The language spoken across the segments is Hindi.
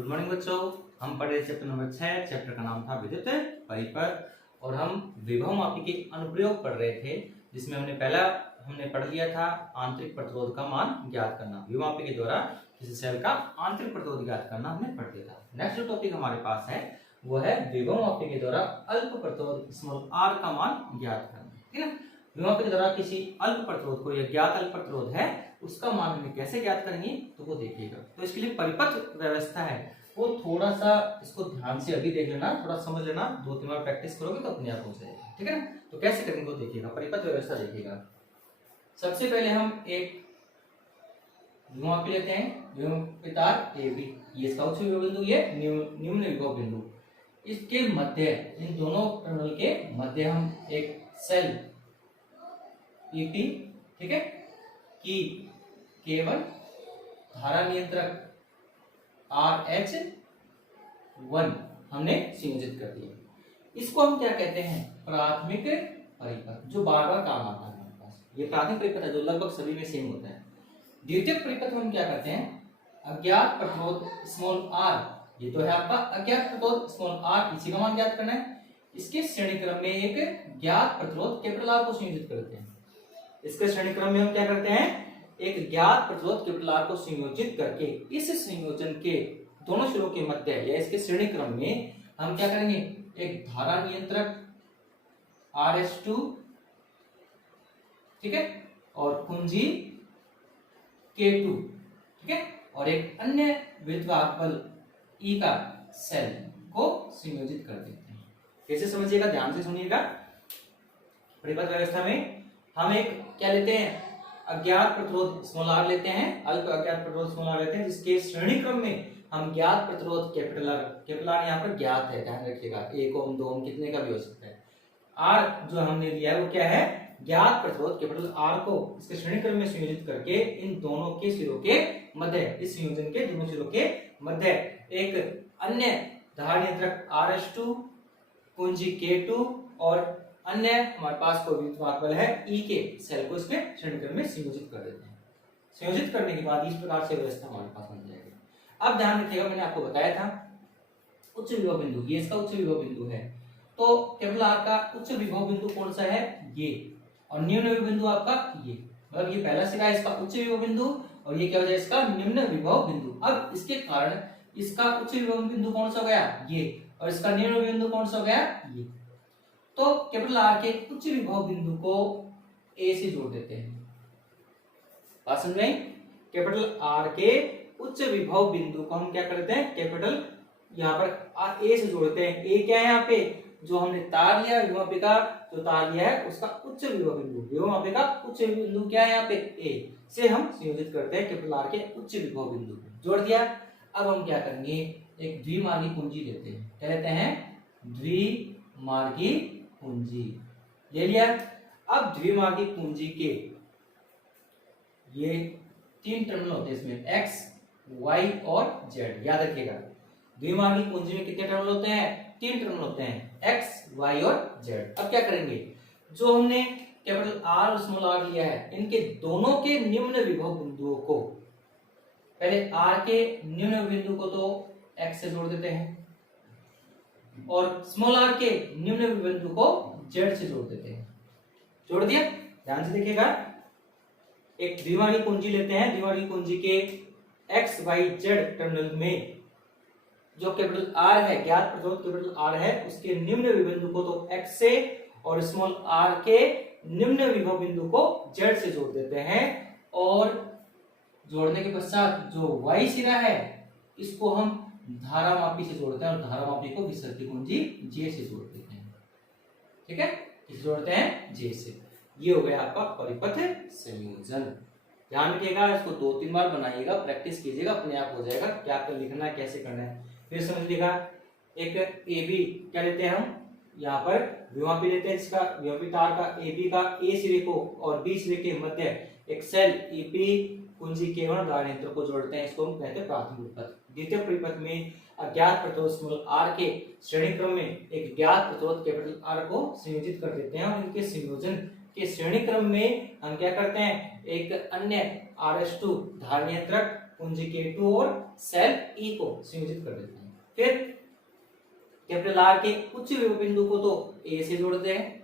गुड मॉर्निंग बच्चों। हम पढ़ रहे चैप्टर नंबर 6। चैप्टर का नाम था विद्युत परिपथ और हम विभव मापी के अनुप्रयोग पढ़ रहे थे, जिसमें हमने पढ़ लिया था आंतरिक प्रतिरोध का मान ज्ञात करना। विभव मापी के द्वारा किसी सेल का आंतरिक प्रतिरोध ज्ञात करना हमने पढ़ लिया था। नेक्स्ट जो टॉपिक हमारे पास है वो है विभव मापी के द्वारा अल्प प्रतिरोध स्मॉल आर का मान ज्ञात करना। ठीक है ना। विभव मापी के द्वारा किसी अल्प प्रतिरोध को, यह ज्ञात अल्प प्रतिरोध है, उसका मान हमें कैसे ज्ञात करेंगे तो वो देखिएगा। तो इसके लिए परिपथ व्यवस्था है वो थोड़ा सा इसको ध्यान से अभी देख लेना, थोड़ा समझ लेना, 2-3 बार प्रैक्टिस करोगे तो अपने आप हो जाएगा। ठीक है ना। तो कैसे करेंगे वो देखिएगा, परिपथ व्यवस्था देखिएगा। सबसे पहले हम एक विभव मापी लेते हैं, विभव तार ए बी, ये इसका उच्च विभव बिंदु, ये निम्न विभव बिंदु। इसके मध्य, इन दोनों टर्मिनल के मध्य हम एक सेल ईपी, ठीक है, की केवल धारा नियंत्रक RH1 हमने संयोजित कर दिया। इसको हम क्या कहते हैं, प्राथमिक परिपथ, जो बार बार काम आता है हमारे पास। ये प्राथमिक परिपथ है जो लगभग सभी में सेम होता है। द्वितीयक परिपथ हम क्या करते हैं, अज्ञात प्रतिरोध स्मॉल आर, ये तो है आपका अज्ञात प्रतिरोध स्मॉल आर, इसी का मान ज्ञात करना है। इसके श्रेणी क्रम में एक ज्ञात प्रतिरोध कैपिटल आर को संयोजित करते हैं। इसके श्रेणी क्रम में हम क्या करते हैं, एक ज्ञात प्रतिरोध कैपिटल आर को संयोजित करके इस संयोजन के दोनों सिरों के मध्य या इसके श्रेणी क्रम में हम क्या करेंगे, एक धारा नियंत्रक RS2, ठीक है, और कुंजी K2, ठीक है, और एक अन्य विद्युत बल E का सेल को संयोजित कर देते हैं। कैसे समझिएगा, ध्यान से सुनिएगा। परिपथ व्यवस्था में हम एक क्या लेते हैं, अज्ञात प्रतिरोध स्मॉल आर लेते हैं, अल्प अज्ञात प्रतिरोध स्मॉल आर लेते हैं, जिसके श्रेणी क्रम में हम ज्ञात प्रतिरोध कैपिटल आर यहाँ पर ज्ञात है, ध्यान रखिएगा, 1 ओम 2 ओम कितने का भी हो सकता है। आर जो हमने लिया है वो क्या है, ज्ञात प्रतिरोध कैपिटल आर को इसके श्रेणी क्रम में संयोजित करके इन दोनों के सिरों के मध्य, इस संयोजन के दोनों सिरों के मध्य एक अन्य धारा नियंत्रक RS2, कुंजी K2 और अन्य हमारे पास कोई विद्युत बल है E के सेल को इसके श्रेणी क्रम में संयोजित कर देते हैं। संयोजित करने के बाद इस प्रकार से व्यवस्था हमारे पास बन जाएगी। अब ध्यान रखिएगा, मैंने आपको बताया था उच्च विभव बिंदु, ये इसका उच्च विभव बिंदु है, तो कैपिटल आर का उच्च विभव बिंदु कौन सा है, ये, और निम्न विभव बिंदु आपका ये, मतलब ये पहला सिरा है इसका उच्च विभव बिंदु और ये क्या हो जाए इसका निम्न विभव बिंदु। अब इसके कारण इसका उच्च विभव बिंदु कौन सा हो गया, ये, और इसका निम्न विभव बिंदु कौन सा हो गया, ये। तो कैपिटल आर के उच्च विभव बिंदु को ए से जोड़ देते हैं। बात समझ में आई? कैपिटल आर के उच्च विभव बिंदु को हम क्या करते हैं, कैपिटल यहाँ पर ए से जोड़ते हैं। ए क्या है यहाँ पे, जो हमने तार लिया विभव मापी का, जो तार लिया है उसका उच्च विभव बिंदु, विभव मापी का उच्च विभव बिंदु क्या है यहाँ पे, ए से हम संयोजित करते हैं कैपिटल आर के उच्च विभव बिंदु को जोड़ दिया। अब हम क्या करेंगे, एक द्विमार्गी कुंजी लेते हैं। क्या लेते हैं, द्विमार्गी कुंजी ले लिया। अब द्विमार्गी कुंजी के ये 3 टर्मिनल होते हैं, इसमें X, Y और Z, याद रखिएगा। द्विमार्गी कुंजी में कितने टर्मिनल होते हैं, 3 टर्मिनल होते हैं, X, Y और Z। अब क्या करेंगे, जो हमने कैपिटल R और स्मॉल r लिया है, इनके दोनों के निम्न विभव बिंदुओं को, पहले R के निम्न बिंदु को तो X से जोड़ देते हैं और स्मॉल r के निम्न बिंदु को Z से जोड़ देते हैं। जोड़ दिया, ध्यान से देखिएगा। एक द्विमार्गी कुंजी लेते हैं, द्विमार्गी कुंजी के X, Y, Z टर्मिनल में जो कैपिटल R है, ज्ञात प्रतिरोध कैपिटल R है, उसके निम्न बिंदु को तो X से और स्मॉल r के निम्न विभव बिंदु को Z से जोड़ देते हैं। और जोड़ने के पश्चात जो Y सिरा है इसको हम धारा मापी से जोड़ते हैं और धारा मापी को विसर्गी कुंजी J से जोड़ देते हैं। ठीक है, किसे जोड़ते हैं, J से। ये हो गया आपका परिपथ संयोजन। ध्यान रखिएगा, इसको 2-3 बार बनाइएगा, प्रैक्टिस कीजिएगा, अपने आप हो जाएगा। क्या आपको लिखना है, कैसे करना है, फिर समझ लीजिएगा। एक ए बी क्या लेते हैं हम, यहाँ पर विभव मापी लेते हैं, इसका विभव तार का ए बी का ए सिरे को और बी सिरे के मध्य एक सेल ईपी कुंजी K1 धारा नियंत्रक को जोड़ते हैं, इसको हम कहते हैं प्राथमिक परिपथ। द्वितीय परिपथ में अज्ञात प्रतिरोध स्मॉल r के श्रेणी क्रम में एक ज्ञात प्रतिरोध कैपिटल R को संयोजित कर देते हैं और इनके संयोजन के श्रेणी क्रम में हम क्या करते हैं, एक अन्य RS2 धारा नियंत्रक कुंजी K2 और सेल E को संयोजित कर देते हैं। फिर कैपिटल R के उच्च विभव बिंदु को तो A से जोड़ते हैं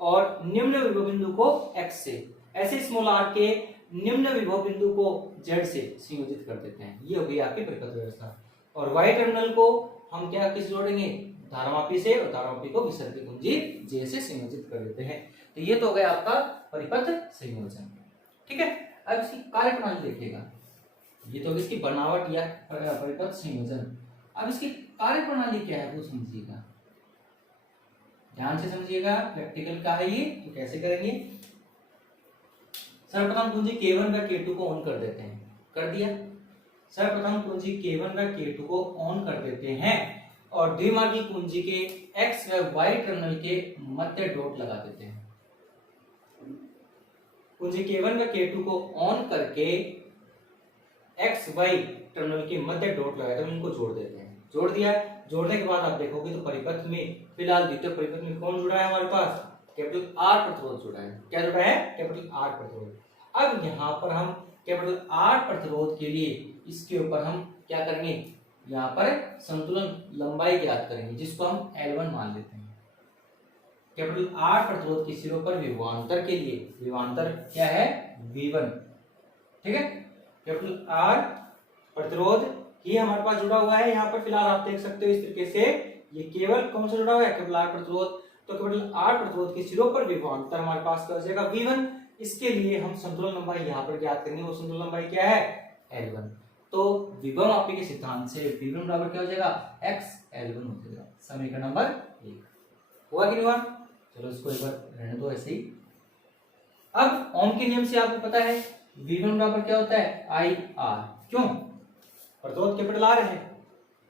और निम्न विभव बिंदु को X से, ऐसे स्मॉल r के निम्न विभव बिंदु को Z से संयोजित कर देते हैं। ये हो गई आपकी परिपथ व्यवस्था। और Y टर्मिनल को हम क्या किस जोड़ेंगे, धारामापी से, और धारामापी को विसर्पी कुंजी J से संयोजित कर देते हैं। तो ये तो हो गया आपका परिपथ संयोजन। ठीक है, अब इसकी कार्यप्रणाली देखिएगा। ये तो इसकी बनावट या परिपथ संयोजन। अब इसकी कार्यप्रणाली क्या है वो समझिएगा, ध्यान से समझिएगा, प्रैक्टिकल का है ये, तो कैसे करेंगे। सर्वप्रथम कुंजी K1 व K2 को ऑन कर देते हैं, कर दिया। सर्वप्रथम कुंजी K1 व K2 को ऑन कर देते हैं और द्विमार्गी कुंजी के X व Y टर्मिनल के मध्य डॉट लगा देते हैं। कुंजी K1 व K2 को ऑन करके X Y टर्मिनल के मध्य डॉट लगाया, तो इनको जोड़ देते हैं। जोड़ दिया, जोड़ने के बाद आप देखोगे तो परिपथ में फिलहाल द्वितीय परिपथ में कौन जुड़ा है हमारे पास, कैपिटल R प्रतिरोध जुड़ा है। क्या जुड़ा है, कैपिटल R प्रतिरोध। अब यहाँ पर हम कैपिटल R प्रतिरोध के लिए इसके ऊपर हम क्या करेंगे, यहाँ पर संतुलन लंबाई ज्ञात करेंगे, जिसको हम L1 मान लेते हैं। कैपिटल R प्रतिरोध के सिरों पर विभवांतर के लिए, विभवांतर क्या है, V1। ठीक है, कैपिटल R प्रतिरोध ये हमारे पास जुड़ा हुआ है। यहाँ पर फिलहाल आप देख सकते हो इस तरीके से, ये केवल कौन सा जुड़ा हुआ है, कैपिटल R प्रतिरोध। तो कैपिटल R प्रतिरोध के सिरों पर विभवांतर हमारे पास क्या हो जाएगा, V1। इसके लिए हम संतुलन लंबाई यहाँ पर ज्ञात करेंगे, वो संतुलन लंबाई क्या है, L1। तो विभव मापी के सिद्धांत से V1 बराबर क्या हो जाएगा, x L1 हो जाएगा। समीकरण नंबर 1 हुआ कि नहीं हुआ। चलो इसको एक बार रहने दो ऐसे ही। अब ओम के नियम से आपको पता है V1 बराबर क्या होता है, IR। क्यों, प्रतिरोध कैपिटल R है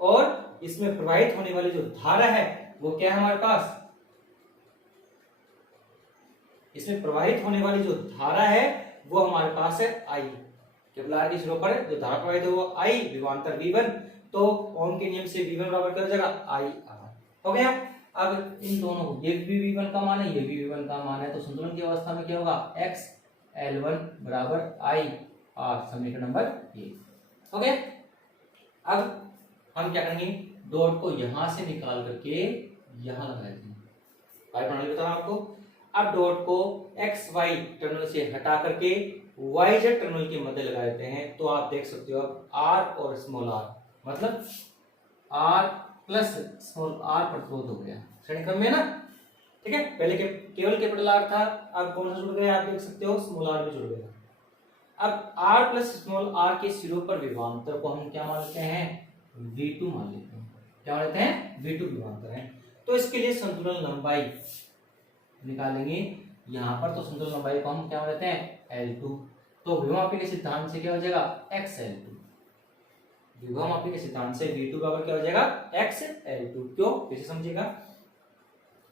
और इसमें प्रवाहित होने वाली जो धारा है वो क्या है हमारे पास, इसमें प्रवाहित होने वाली जो धारा है वो हमारे पास है I। कैपिटल R के सिरों पर जो धारा प्रवाहित है वो I, विभवांतर V1। तो ओम के नियम से V1 बराबर क्या हो जाएगा, IR हो गया। अब इन दोनों को, ये भी V1 का मान है, ये भी V1 का मान है, तो संतुलन की अवस्था में क्या होगा, x L1 बराबर IR। समीकरण नंबर 1 हो गया। अब हम क्या करेंगे, डॉट को यहां से निकाल करके यहां लगा देंगे। प्रणाली बता रहा हूं आपको। अब डॉट को एक्स वाई टर्मिनल से हटा करके वाई जेड टर्मिनल के मध्य लगा देते हैं। तो आप देख सकते हो अब आर और स्मॉल आर, मतलब आर प्लस स्मॉल आर प्रतिरोध हो गया श्रेणी क्रम में ना। ठीक है, पहले केवल कैपिटल आर था, अब कौन सा जुड़ गया आप देख सकते हो, स्मॉल आर भी जुड़ गया। अब R प्लस स्मॉल r के सिरों पर विभवांतर को हम क्या मान लेते हैं, V2 मान लेते हैं। क्या मान लेते हैं, V2 विभवांतर है। तो इसके लिए संतुलन लंबाई निकालेंगे यहाँ पर, तो संतुलन लंबाई को हम क्या मान लेते हैं, L2। तो विभवमापी के सिद्धांत से क्या हो जाएगा, XL2। विभवमापी के सिद्धांत से V2 बराबर क्या हो जाएगा, XL2। क्यों, कैसे समझिएगा,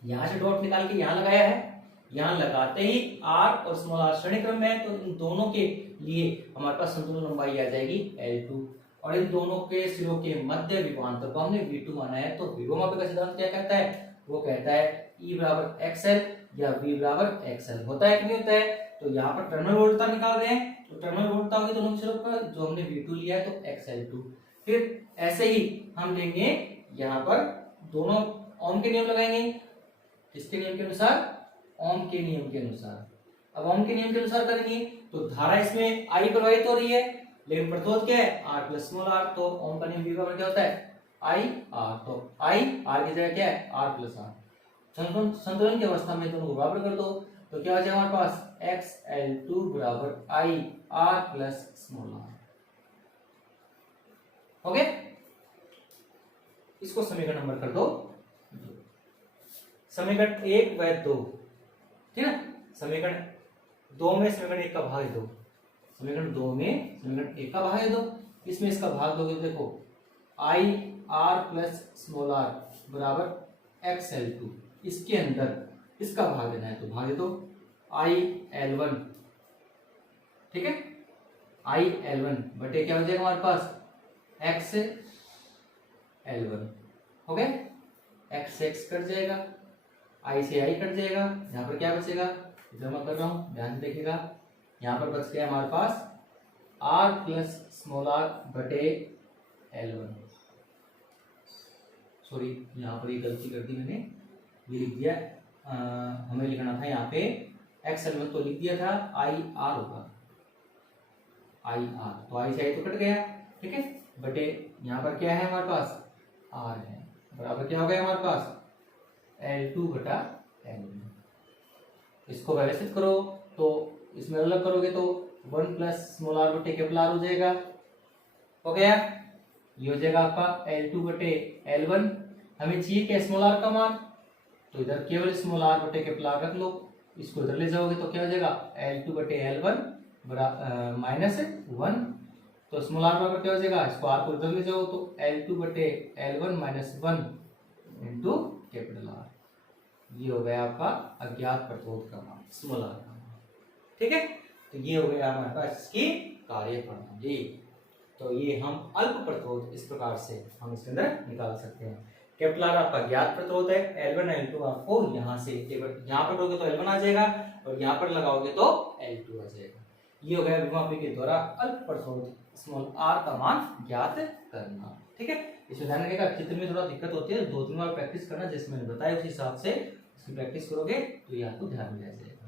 यहाँ से डॉट निकाल के यहाँ लगाया है, यहाँ लगाते ही R और स्मॉल r श्रेणी क्रम में है, तो इन दोनों के लिए हमारे पास संतुलन लंबाई आ जाएगी L2। और इन दोनों के सिरों के मध्य विभवांतर को हमने V2 माना है। तो विभवमापी का सिद्धांत क्या कहता है, वो कहता है E बराबर XL या V बराबर XL। होता है कि नहीं होता है। तो यहाँ पर टर्मिनल वोल्टता निकाल रहे हैं, तो टर्मिनल वोल्टता होगी दोनों सिरों पर, जो हमने V2 लिया है तो XL2। फिर ऐसे ही हम लेंगे यहाँ पर दोनों ओम के नियम लगाएंगे, किसके नियम के अनुसार, ओम के नियम के अनुसार। अब ओम के नियम के अनुसार करेंगे तो धारा इसमें I प्रवाहित हो रही है, लेकिन प्रतिरोध क्या है, R प्लस स्मॉल r। तो ओम का नियम V बराबर क्या होता है, IR। तो I R की जगह क्या है, R प्लस R। संतुलन की अवस्था में दोनों को बराबर कर दो, तो क्या हो जाएगा हमारे पास, XL2 बराबर IR प्लस स्मॉल r। हो गया, इसको समीकरण नंबर कर दो, समीकरण 1 व 2। ठीक है, समीकरण 2 में समीकरण 1 का भाग दो, समीकरण 2 में समीकरण 1 का भाग दो, इसमें इसका भाग दोगे तो देखो IR प्लस स्मॉल r बराबर XL2। इसके अंदर इसका भाग देना है तो भाग दे दो IL1। ठीक है, IL1 बटे क्या हो जाएगा हमारे पास, XL1। हो गया, x से x कट जाएगा, I से I कट जाएगा, यहाँ पर क्या बचेगा, इधर मैं कर रहा हूँ ध्यान से देखिएगा, यहाँ पर बच गया हमारे पास आर प्लस स्मॉल आर बटे L1। सॉरी, यहाँ पर ये गलती कर दी मैंने, ये लिख दिया, हमें लिखना था यहाँ पे XL1 तो लिख दिया था IR होगा, IR, तो I से I तो कट गया, ठीक है, बटे यहाँ पर क्या है हमारे पास R है, बराबर क्या हो गया हमारे पास L2 बटा L1। इसको व्यवस्थित करो तो इसमें अलग करोगे तो 1 प्लस स्मॉल आर बटे कैपिटल आर हो जाएगा, हो गया, ये हो जाएगा आपका L2 बटे L1। हमें चाहिए क्या स्मॉल आर का मान, तो इधर केवल स्मॉल आर बटे कैपिटल आर रख लो, इसको इधर ले जाओगे तो क्या हो जाएगा L2 बटे L1 माइनस 1, तो स्मॉल आर बराबर क्या हो जाएगा, इसको आर को इधर ले जाओ तो L2 बटे L1 minus 1 into capital R, ये हो गया आपका अज्ञात प्रतिरोध का मान, स्मॉल आर का मान, ठीक है। तो ये हो गया हमारे पास इसकी कार्यप्रणाली। तो ये हम अल्प प्रतिरोध इस प्रकार से हम इसके अंदर निकाल सकते हैं। कैपिटल आर आपका ज्ञात प्रतिरोध है, L1 L2 आपको यहाँ से यहाँ पर लोगे तो L1 आ जाएगा और यहाँ पर लगाओगे तो L2 आ जाएगा। ये हो गया विमापी के द्वारा अल्प प्रतिरोध स्मॉल आर का मान ज्ञात करना, ठीक है। इसमें ध्यान रखिएगा, चित्र में थोड़ा दिक्कत होती है, 2-3 बार प्रैक्टिस करना, जैसे मैंने बताया उस हिसाब से इसकी प्रैक्टिस करोगे तो ये आपको ध्यान में आ जाएगा।